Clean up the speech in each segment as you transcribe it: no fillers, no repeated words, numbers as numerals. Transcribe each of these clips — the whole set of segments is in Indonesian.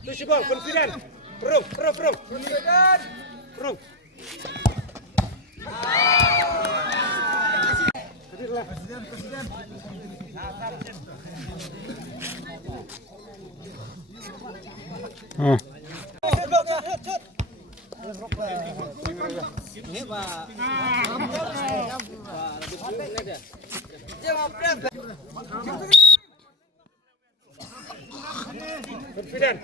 Tujuh bal, confident. Perung. Perung. Confident.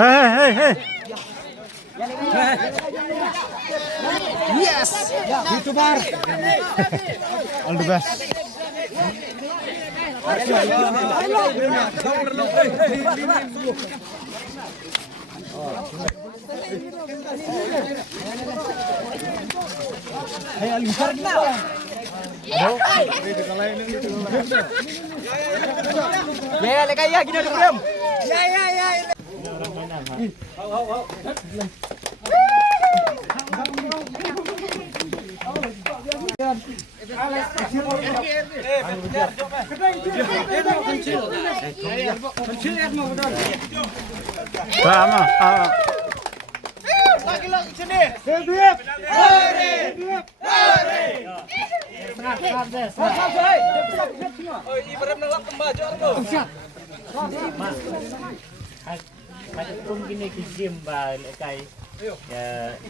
Hey. Yes. YouTuber. All the best. Hey, Alisar kita. Ya, lekay ya, gini dulu, Bram. Ya. Lagi sini. Macam gini game ba lekay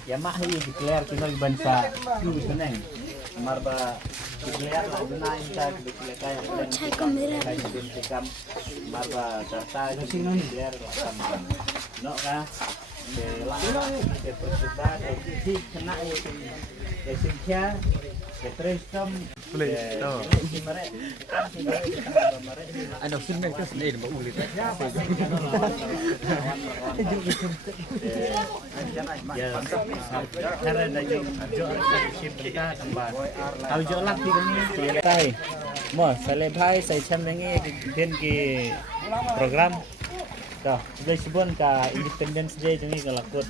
ya mak hi declare kinol bansa lu seneng marba declare la gunain ta lekay kay bintikam marba data sino declare no ka de la de persita de kena de sinkia de trestom ada sunnah ke sini mbak ulit karena ada jual kita tambah tahu jual lagi kami tay mau selebai saya cembengi dan ki program dah jadi sebon ka Independence Day jadi ngelakut